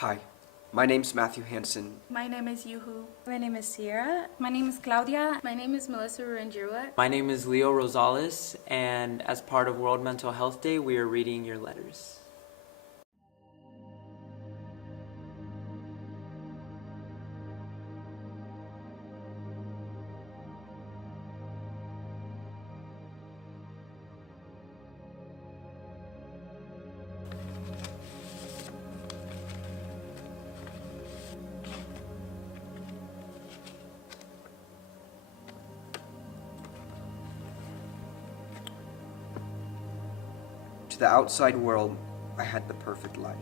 Hi, my name's Matthew Hansen. My name is Yuhu. My name is Sierra. My name is Claudia. My name is Melissa Ranjirwa. My name is Leo Rosales, and as part of World Mental Health Day, we are reading your letters. To the outside world, I had the perfect life.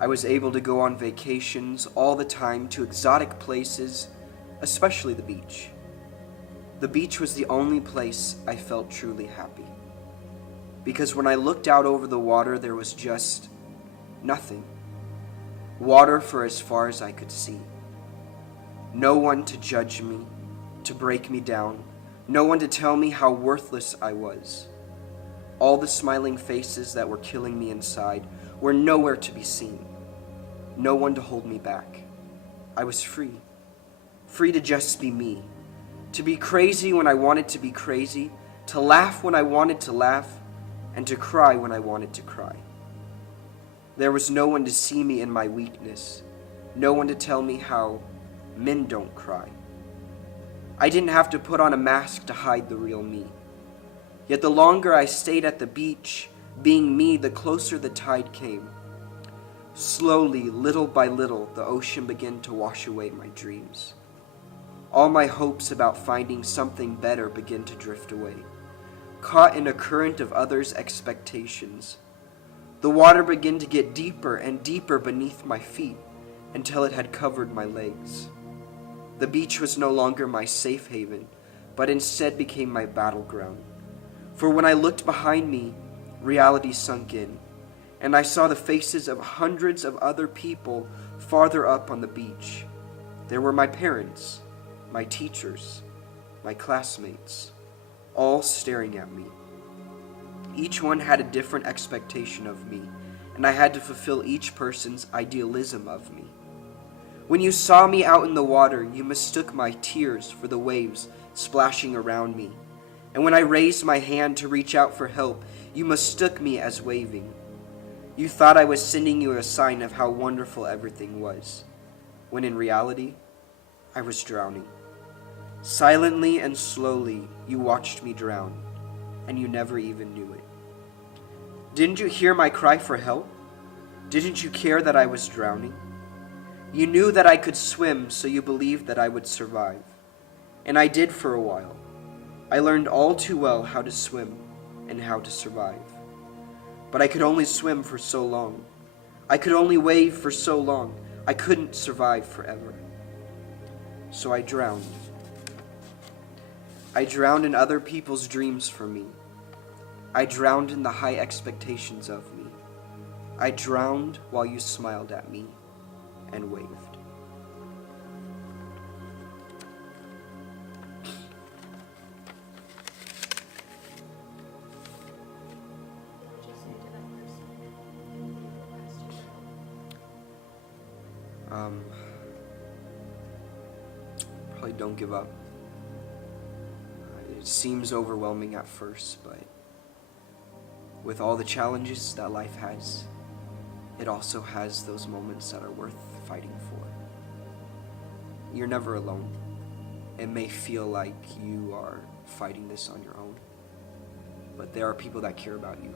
I was able to go on vacations all the time to exotic places, especially the beach. The beach was the only place I felt truly happy. Because when I looked out over the water, there was just nothing. Water for as far as I could see. No one to judge me, to break me down. No one to tell me how worthless I was. All the smiling faces that were killing me inside were nowhere to be seen. No one to hold me back. I was free. Free to just be me. To be crazy when I wanted to be crazy. To laugh when I wanted to laugh. And to cry when I wanted to cry. There was no one to see me in my weakness. No one to tell me how men don't cry. I didn't have to put on a mask to hide the real me. Yet the longer I stayed at the beach, being me, the closer the tide came. Slowly, little by little, the ocean began to wash away my dreams. All my hopes about finding something better began to drift away, caught in a current of others' expectations. The water began to get deeper and deeper beneath my feet until it had covered my legs. The beach was no longer my safe haven, but instead became my battleground. For when I looked behind me, reality sunk in, and I saw the faces of hundreds of other people farther up on the beach. There were my parents, my teachers, my classmates, all staring at me. Each one had a different expectation of me, and I had to fulfill each person's idealism of me. When you saw me out in the water, you mistook my tears for the waves splashing around me. And when I raised my hand to reach out for help, you mistook me as waving. You thought I was sending you a sign of how wonderful everything was, when in reality, I was drowning. Silently and slowly, you watched me drown, and you never even knew it. Didn't you hear my cry for help? Didn't you care that I was drowning? You knew that I could swim, so you believed that I would survive. And I did for a while. I learned all too well how to swim and how to survive. But I could only swim for so long. I could only wave for so long. I couldn't survive forever. So I drowned. I drowned in other people's dreams for me. I drowned in the high expectations of me. I drowned while you smiled at me and waved. Probably don't give up. It seems overwhelming at first, but with all the challenges that life has, it also has those moments that are worth fighting for. You're never alone. It may feel like you are fighting this on your own, but there are people that care about you.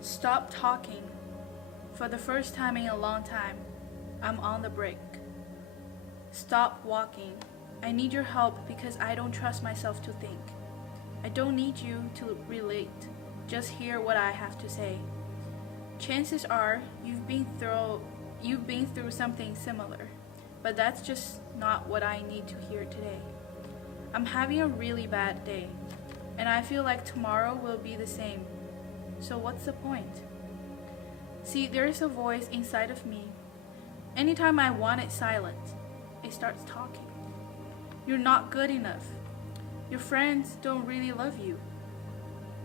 Stop talking. For the first time in a long time, I'm on the break. Stop walking. I need your help because I don't trust myself to think. I don't need you to relate. Just hear what I have to say. Chances are you've been through something similar, but that's just not what I need to hear today. I'm having a really bad day, and I feel like tomorrow will be the same. So what's the point? See, there is a voice inside of me. Anytime I want it silent, it starts talking. You're not good enough. Your friends don't really love you.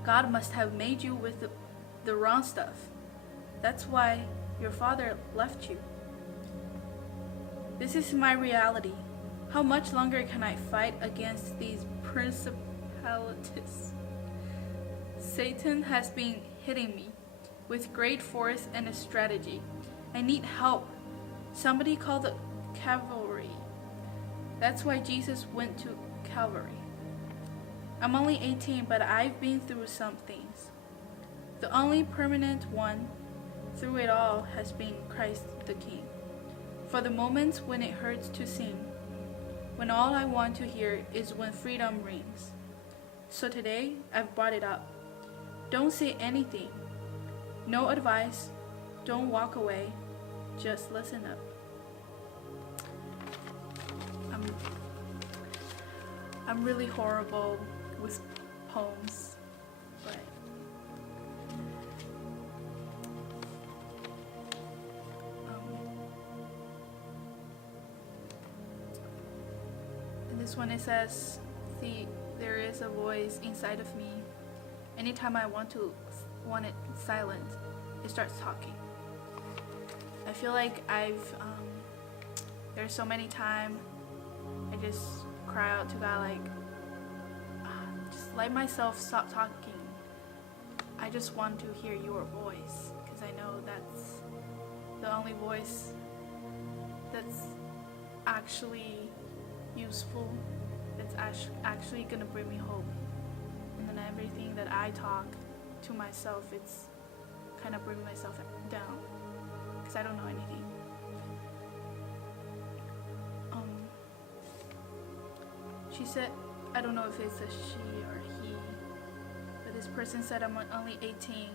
God must have made you with the wrong stuff. That's why your father left you. This is my reality. How much longer can I fight against these principalities? Satan has been hitting me with great force and a strategy. I need help. Somebody call the cavalry. That's why Jesus went to Calvary. I'm only 18, but I've been through some things. The only permanent one through it all has been Christ the King. For the moments when it hurts to sing, when all I want to hear is when freedom rings. So today, I've brought it up. Don't say anything. No advice. Don't walk away. Just listen up. I'm really horrible with poems, but in this one it says, there is a voice inside of me. Anytime I want it silent, it starts talking. I feel like there's so many times I just cry out to God, like, just let myself stop talking. I just want to hear your voice, because I know that's the only voice that's actually useful, that's actually gonna bring me hope. And then everything that I talk to myself, it's kind of bringing myself down, because I don't know anything. She said, I don't know if it's a she or he, but this person said I'm only 18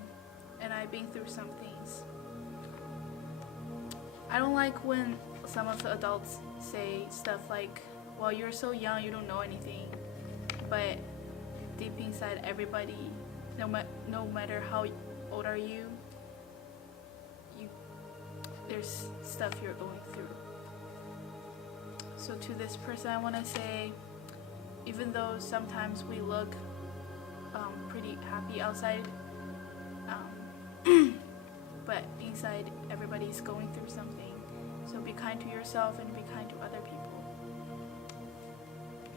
and I've been through some things. I don't like when some of the adults say stuff like, well, you're so young, you don't know anything. But deep inside everybody, no matter how old are you, there's stuff you're going through. So to this person, I want to say, even though sometimes we look pretty happy outside, but inside everybody's going through something. So be kind to yourself and be kind to other people.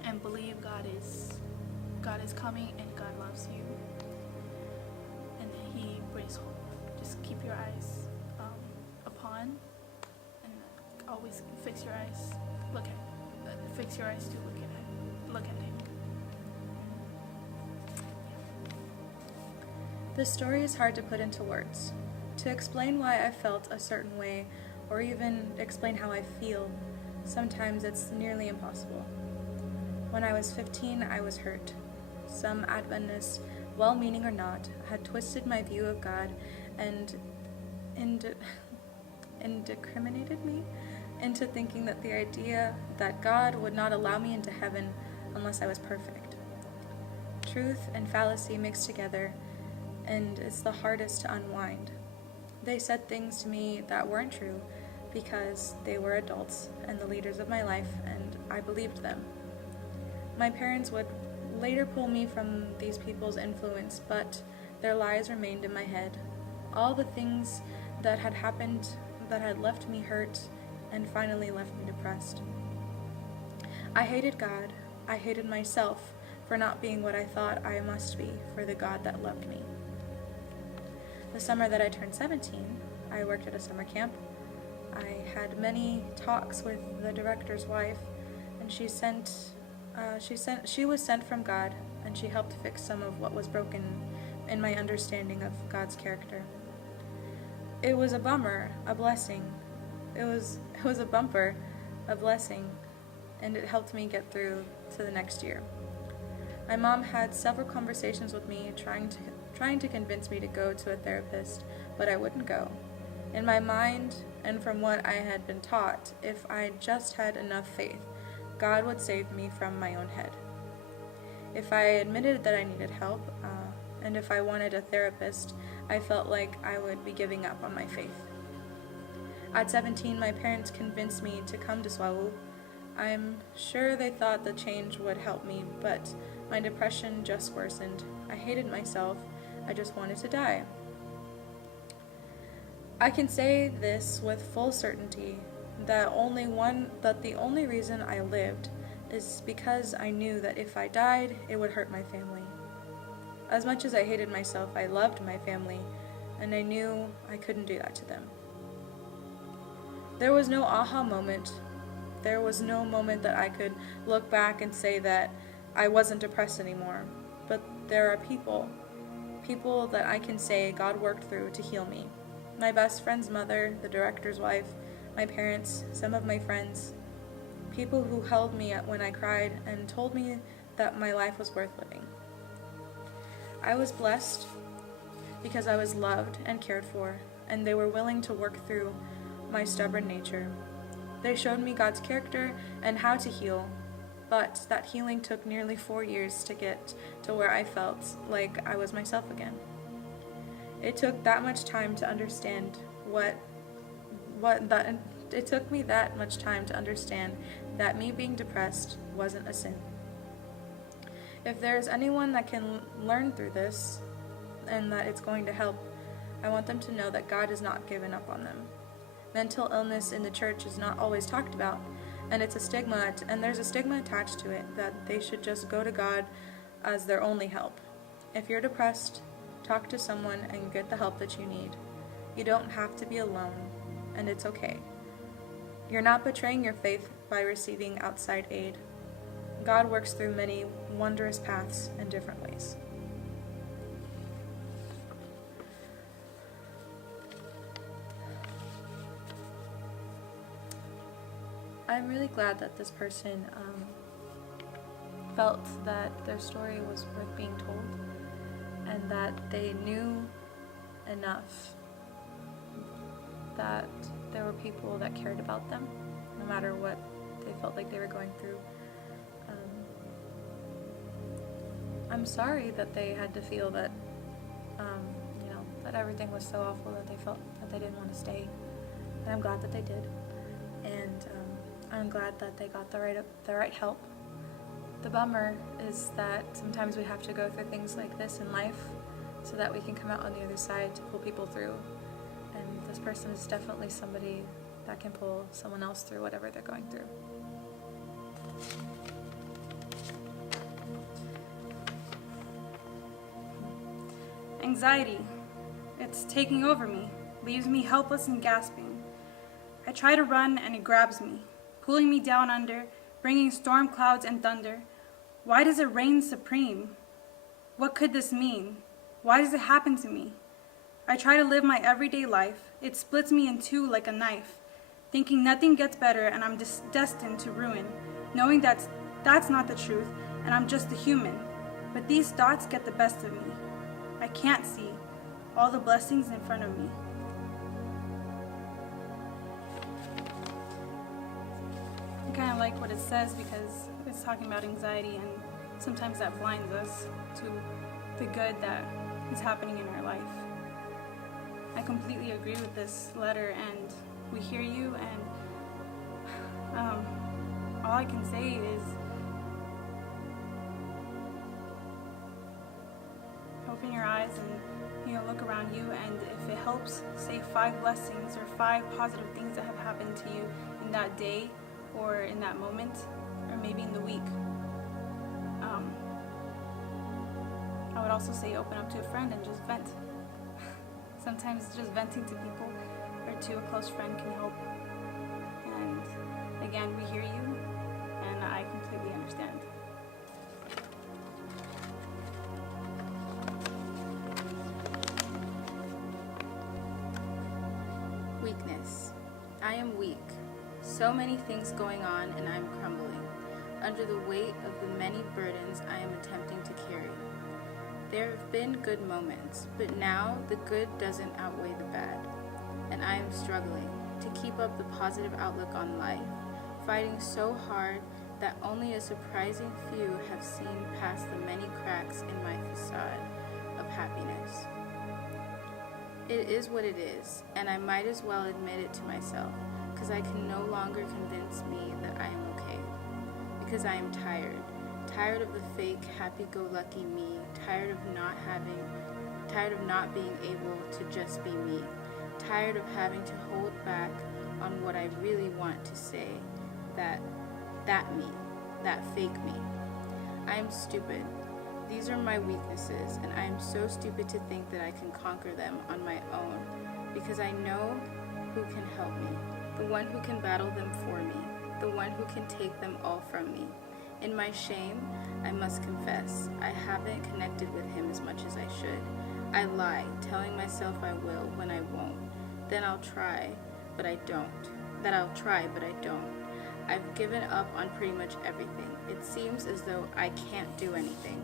And believe God is coming and God loves you. And He brings hope. Just keep your eyes upon, and always fix your eyes. Fix your eyes to look at Him. The story is hard to put into words. To explain why I felt a certain way, or even explain how I feel, sometimes it's nearly impossible. When I was 15, I was hurt. Some Adventists, well-meaning or not, had twisted my view of God and incriminated me into thinking that the idea that God would not allow me into heaven unless I was perfect. Truth and fallacy mixed together, and it's the hardest to unwind. They said things to me that weren't true because they were adults and the leaders of my life, and I believed them. My parents would later pull me from these people's influence, but their lies remained in my head. All the things that had happened that had left me hurt and finally left me depressed. I hated God. I hated myself for not being what I thought I must be for the God that loved me. The summer that I turned 17, I worked at a summer camp. I had many talks with the director's wife, and she was sent from God, and she helped fix some of what was broken in my understanding of God's character. It was a bummer, a blessing. It was a bumper, a blessing, and it helped me get through to the next year. My mom had several conversations with me trying to convince me to go to a therapist, but I wouldn't go. In my mind, and from what I had been taught, if I just had enough faith, God would save me from my own head. If I admitted that I needed help, and if I wanted a therapist, I felt like I would be giving up on my faith. At 17, my parents convinced me to come to SWAU. I'm sure they thought the change would help me, but my depression just worsened. I hated myself. I just wanted to die. I can say this with full certainty that the only reason I lived is because I knew that if I died, it would hurt my family. As much as I hated myself, I loved my family, and I knew I couldn't do that to them. There was no aha moment. There was no moment that I could look back and say that I wasn't depressed anymore. But there are people that I can say God worked through to heal me. My best friend's mother, the director's wife, my parents, some of my friends, people who held me when I cried and told me that my life was worth living. I was blessed because I was loved and cared for, and they were willing to work through my stubborn nature. They showed me God's character and how to heal, but that healing took nearly 4 years to get to where I felt like I was myself again. It took that much time to understand it took me that much time to understand that me being depressed wasn't a sin. If there's anyone that can learn through this and that it's going to help, I want them to know that God has not given up on them. Mental illness in the church is not always talked about, and it's a stigma, and there's a stigma attached to it that they should just go to God as their only help. If you're depressed, talk to someone and get the help that you need. You don't have to be alone, and it's okay. You're not betraying your faith by receiving outside aid. God works through many wondrous paths in different ways. I'm really glad that this person felt that their story was worth being told and that they knew enough that there were people that cared about them, no matter what they felt like they were going through. I'm sorry that they had to feel that, that everything was so awful that they felt that they didn't want to stay. And I'm glad that they did. And I'm glad that they got the right help. The bummer is that sometimes we have to go through things like this in life so that we can come out on the other side to pull people through. And this person is definitely somebody that can pull someone else through whatever they're going through. Anxiety. It's taking over me, leaves me helpless and gasping. I try to run and it grabs me, pulling me down under, bringing storm clouds and thunder. Why does it reign supreme? What could this mean? Why does it happen to me? I try to live my everyday life. It splits me in two like a knife, thinking nothing gets better and I'm destined to ruin, knowing that's not the truth and I'm just a human. But these thoughts get the best of me. I can't see all the blessings in front of me. I kind of like what it says because it's talking about anxiety, and sometimes that blinds us to the good that is happening in our life. I completely agree with this letter, and we hear you, and all I can say is open your eyes and look around you, and if it helps, say 5 blessings or 5 positive things that have happened to you in that day or in that moment or maybe in the week. I would also say open up to a friend and just vent. Sometimes just venting to people or to a close friend can help. And again, we hear you, and I completely understand. Weakness. I am weak. So many things going on and I am crumbling under the weight of the many burdens I am attempting to carry. There have been good moments, but now the good doesn't outweigh the bad, and I am struggling to keep up the positive outlook on life, fighting so hard that only a surprising few have seen past the many cracks in my facade of happiness. It is what it is, and I might as well admit it to myself, because I can no longer convince me that I am okay. Because I am tired of the fake happy-go-lucky me, tired of not being able to just be me, tired of having to hold back on what I really want to say, that me, that fake me. I am stupid. These are my weaknesses, and I am so stupid to think that I can conquer them on my own, because I know who can help me, the one who can battle them for me, the one who can take them all from me. In my shame, I must confess, I haven't connected with him as much as I should. I lie, telling myself I will when I won't. Then I'll try, but I don't. That I'll try, but I don't. I've given up on pretty much everything. It seems as though I can't do anything.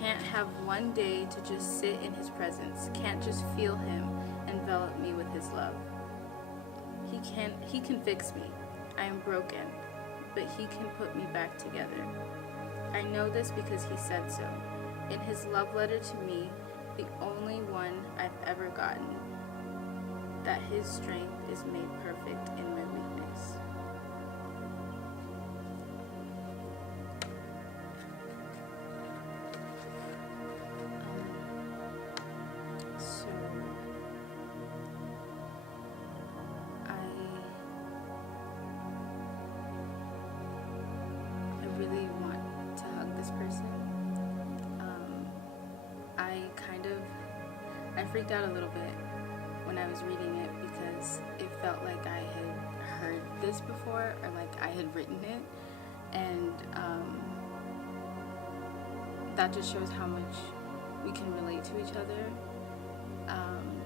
Can't have one day to just sit in his presence. Can't just feel him envelop me with his love. He can fix me. I am broken, but he can put me back together. I know this because he said so. In his love letter to me, the only one I've ever gotten, that his strength is made perfect in my weakness. So I really want to hug this person. I freaked out a little bit when I was reading it because it felt like I had heard this before, or like I had written it, and that just shows how much we can relate to each other. And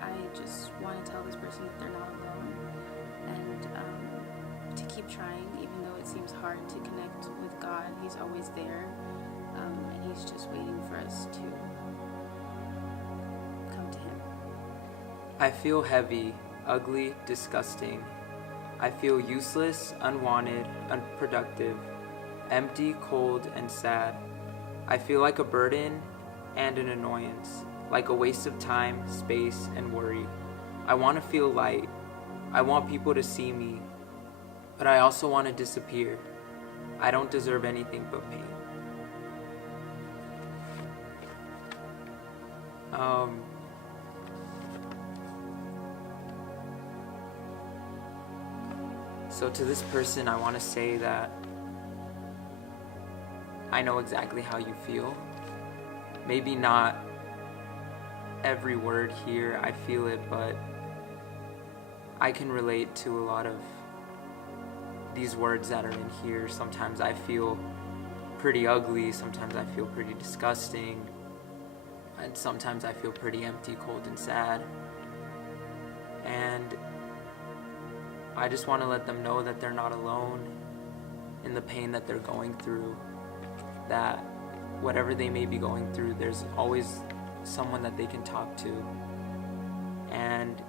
I just want to tell this person that they're not alone, and to keep trying, even though it seems hard to connect with God. He's always there, and he's just waiting for us to come to him. I feel heavy, ugly, disgusting. I feel useless, unwanted, unproductive, empty, cold, and sad. I feel like a burden and an annoyance, like a waste of time, space, and worry. I want to feel light. I want people to see me, but I also want to disappear. I don't deserve anything but pain. So to this person, I want to say that I know exactly how you feel. Maybe not every word here, I feel it, but I can relate to a lot of these words that are in here. Sometimes I feel pretty ugly, sometimes I feel pretty disgusting, and sometimes I feel pretty empty, cold, and sad. And I just want to let them know that they're not alone in the pain that they're going through, that whatever they may be going through, there's always someone that they can talk to. And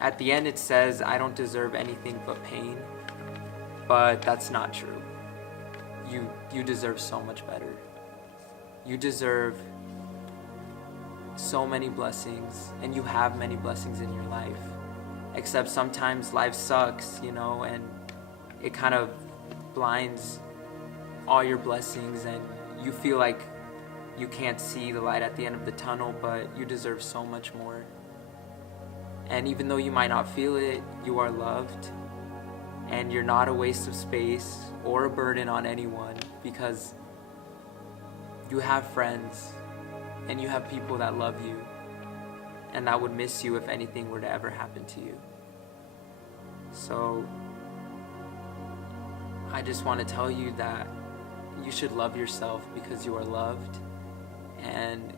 at the end it says, I don't deserve anything but pain, but that's not true. You deserve so much better. You deserve so many blessings, and you have many blessings in your life. Except sometimes life sucks, you know, and it kind of blinds all your blessings, and you feel like you can't see the light at the end of the tunnel, but you deserve so much more. And even though you might not feel it, you are loved, and you're not a waste of space or a burden on anyone, because you have friends and you have people that love you and that would miss you if anything were to ever happen to you. So I just want to tell you that you should love yourself because you are loved, and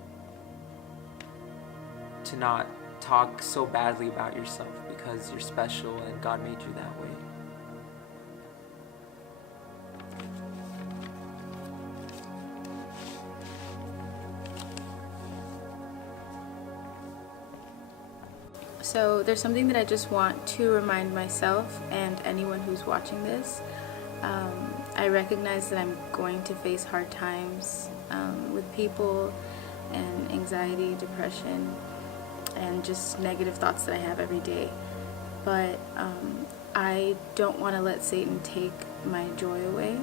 to not talk so badly about yourself because you're special and God made you that way. So there's something that I just want to remind myself and anyone who's watching this. I recognize that I'm going to face hard times with people, and anxiety, depression, and just negative thoughts that I have every day. But I don't want to let Satan take my joy away,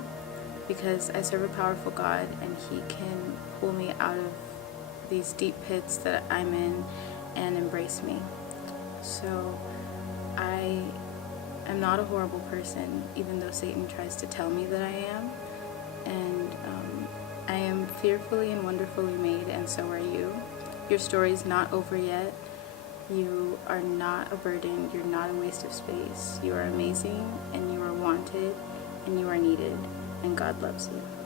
because I serve a powerful God, and he can pull me out of these deep pits that I'm in and embrace me. So I am not a horrible person, even though Satan tries to tell me that I am. And I am fearfully and wonderfully made, and so are you. Your story's not over yet. You are not a burden. You're not a waste of space. You are amazing, and you are wanted, and you are needed, and God loves you.